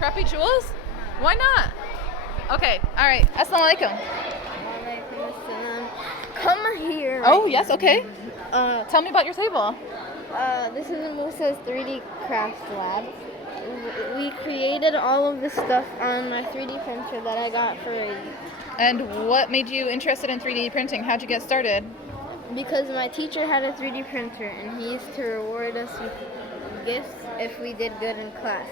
Crappy jewels? Why not? Okay, all right. Assalamualaikum. Come here. Oh, yes, okay. Tell me about your table. This is Musa's 3D craft lab. We created all of this stuff on my 3D printer that I got for And what made you interested in 3D printing? How'd you get started? because my teacher had a 3D printer and he used to reward us with gifts if we did good in class.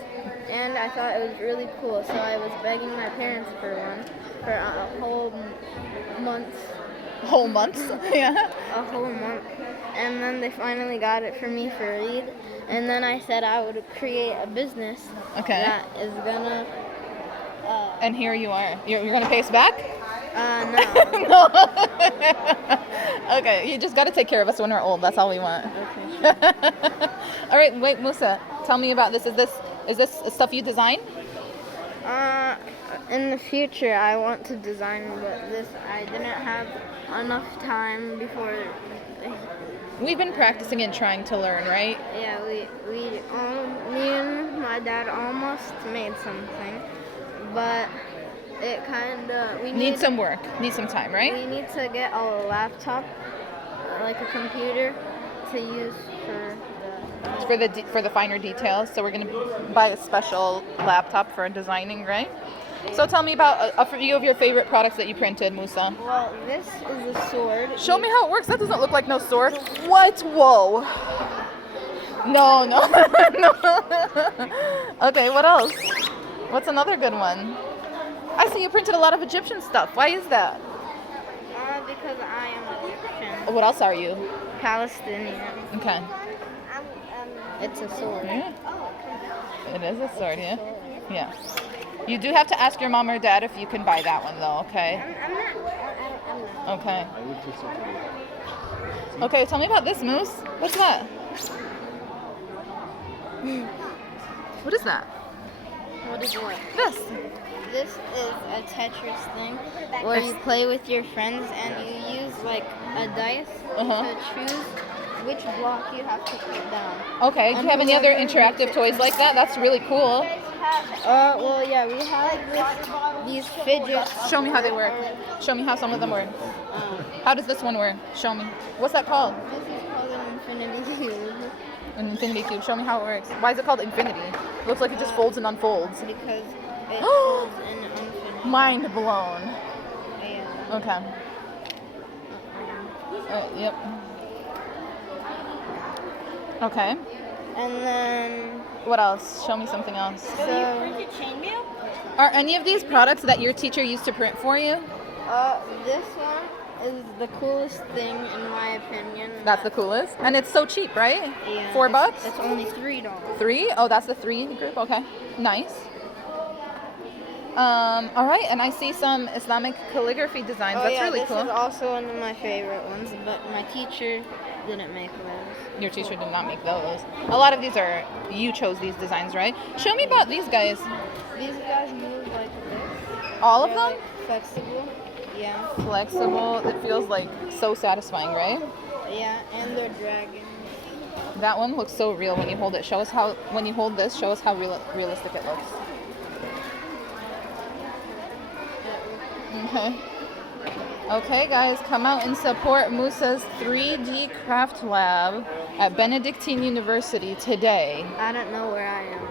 And I thought it was really cool, so I was begging my parents for one for a whole month. Whole months? Yeah. A whole month. And then they finally got it for me for Eid. And then I said I would create a business that is gonna... And here you are. You're gonna pay us back? No. No. Okay, you just gotta take care of us when we're old. That's all we want. Okay. All right, wait, Musa, tell me about this. Is this stuff you design? In the future, I want to design, but this I didn't have enough time before. We've been practicing and trying to learn, right? Yeah, me and my dad almost made something, but it kind of Need some work, need some time, right? We need to get a laptop, like a computer, to use for the finer details. So we're gonna buy a special laptop for designing, right? So tell me about a few of your favorite products that you printed, Musa. Well, this is a sword. Show me how it works. That doesn't look like no sword. What? Whoa. No. No. Okay, what else? What's another good one? I see you printed a lot of Egyptian stuff. Why is that? Because I am Egyptian. What else are you? Palestinian. Okay. It's a sword. Yeah. It is a sword, yeah? Yeah. You do have to ask your mom or dad if you can buy that one, though, okay? I'm not. Okay. Okay, tell me about this, Moose. What's that? What is that? What is what? This. This is a Tetris thing where you play with your friends and you use like a dice to choose which block you have to put down. Okay, do you have any other interactive toys like that? That's really cool. Well, yeah, we have these fidgets. Show me how they work. Show me how some of them work. How does this one work? Show me. What's that called? This is called an infinity cube. An infinity cube. Show me how it works. Why is it called infinity? It looks like it just folds and unfolds. Because it folds in infinity. Mind blown. Yeah. Okay. Yep. Okay. And then... What else? Show me something else. So... Are any of these products that your teacher used to print for you? This one is the coolest thing in my opinion. That's the coolest? And it's so cheap, right? Yeah. $4? It's only $3. 3? Oh, that's the 3 group? Okay. Nice. All right, and I see some Islamic calligraphy designs. That's really cool. This is also one of my favorite ones, but my teacher didn't make those. Your teacher did not make those. A lot of these are, you chose these designs, right? Show me about these guys. These guys move like this. All of them? Like flexible. Yeah. Flexible. It feels like so satisfying, right? Yeah, and they're dragons. That one looks so real when you hold it. Show us how, when you hold this, show us how realistic it looks. Okay. Okay, guys, come out and support Musa's 3D craft lab at Benedictine University today. I don't know where I am.